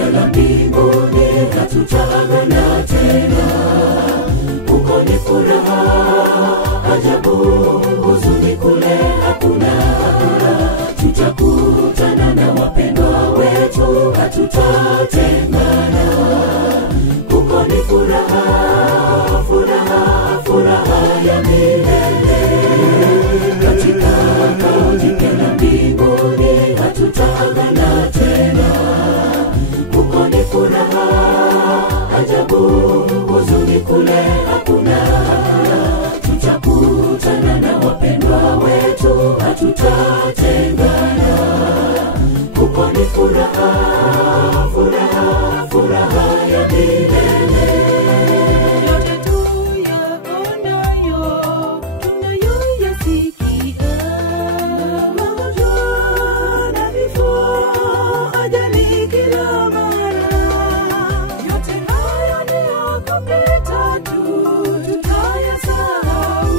jipya la mbinguni, hatutaagana tena. Huko ni furaha ajabu, huzuni kule hakuna. Tutakutana na wapendwa wetu, hatutatengana. Huko ni furaha, furaha, furaha ya milele. Katika kao jipya la mbinguni, hatutaagana tena. Huko ni furaha ajabu, huzuni kule hakuna. Tutakutana na wapendwa wetu, hatutatengana. Huko ni furaha, furaha, furaha ya milele. Yote tuyaonayo, tunayoyasikia, magonjwa na vifo, ajali kila mara. Yote haya ni ya kupita tu, tutayasahau.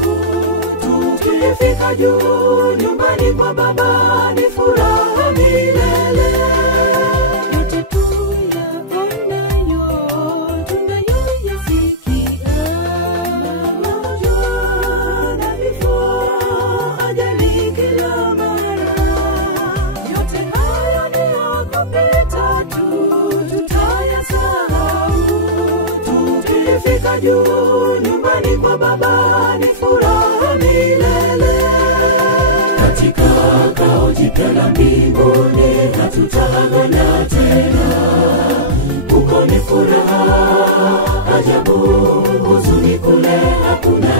Tukifika juu nyumbani kwa Baba, ni furaha milele. Yote tuyaonayo, tunayoyasikia, magonjwa na vifo, ajali kila mara. Yote haya ni ya kupita tu, tutayasahau. Tukifika juu nyumbani kwa Baba, ni furaha milele. Katika kao jipya la mbinguni, hatutaagana tena. Huko ni furaha ajabu, huzuni kule hakuna.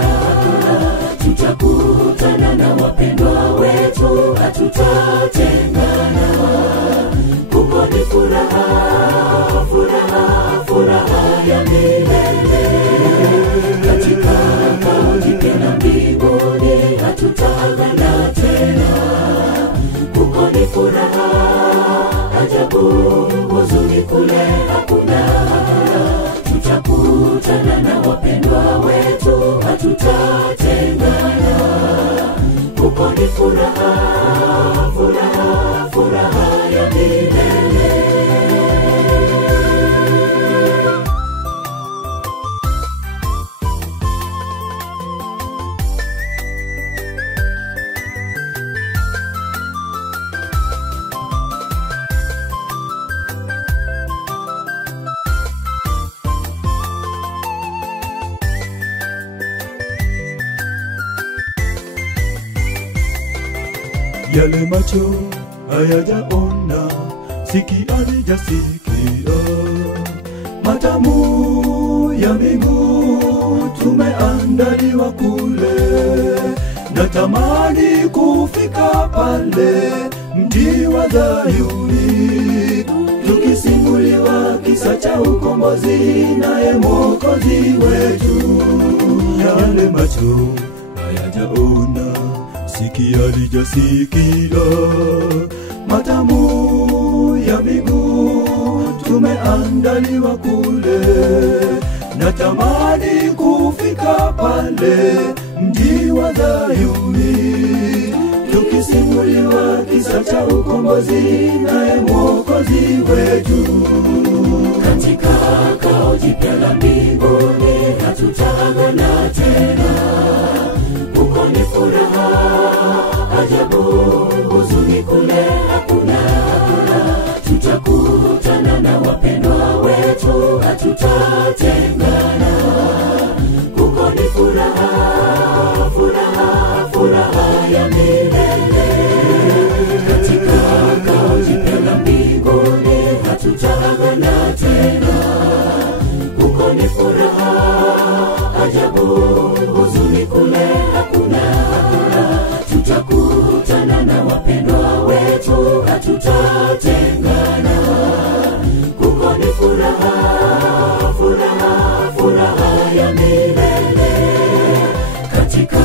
Tutakutana na wapendwa wetu, hatutatengana. Huko ni furaha, furaha, furaha ya milele. Katika kao jipya la mbinguni, hatutaagana tena. Huko ni furaha ajabu, huzuni kule hakuna. Tutakutana na wapendwa wetu, hatutatengana. Huko ni furaha, furaha, furaha ya milele. Yale macho hayajaona, sikio halijasikia, matamu ya mbingu tumeandaliwa kule. Natamani kufika pale mji wa Zayuni, tukisimuliwa kisa cha ukombozi naye Mwokozi wetu. Yale macho hayajaona, sikio halijasikia, matamu ya mbingu tumeandaliwa kule. Natamani kufika pale mji wa Zayuni, tukisimuliwa kisa cha ukombozi naye Mwokozi wetu. Katika kao jipya la mbinguni, hatutaagana tena. Huko ni furaha ajabu, huzuni kule hakuna. Tutakutana na wapendwa wetu, hatutatengana. Huko ni furaha, furaha, furaha ya milele. Katika kao jipya la mbinguni, hatutaagana tena. Huko ni furaha ajabu, huzuni kule hakuna. Tutakutana na wapendwa wetu, hatutatengana. Huko ni furaha, furaha, furaha ya milele. Katika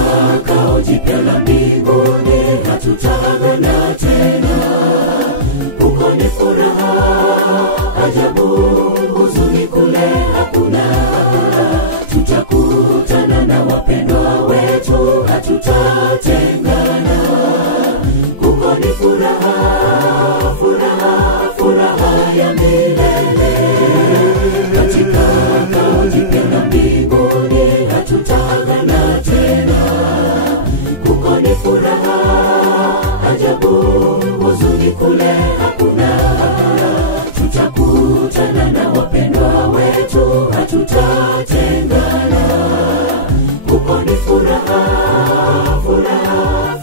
kao jipya la mbinguni, hatutaagana tena. Huko ni furaha ajabu, huzuni kule hakuna. Tutakutana na wapendwa wetu, hatutatengana. Huko ni furaha, furaha, furaha ya milele. hatutatengana. Huko ni furaha, furaha,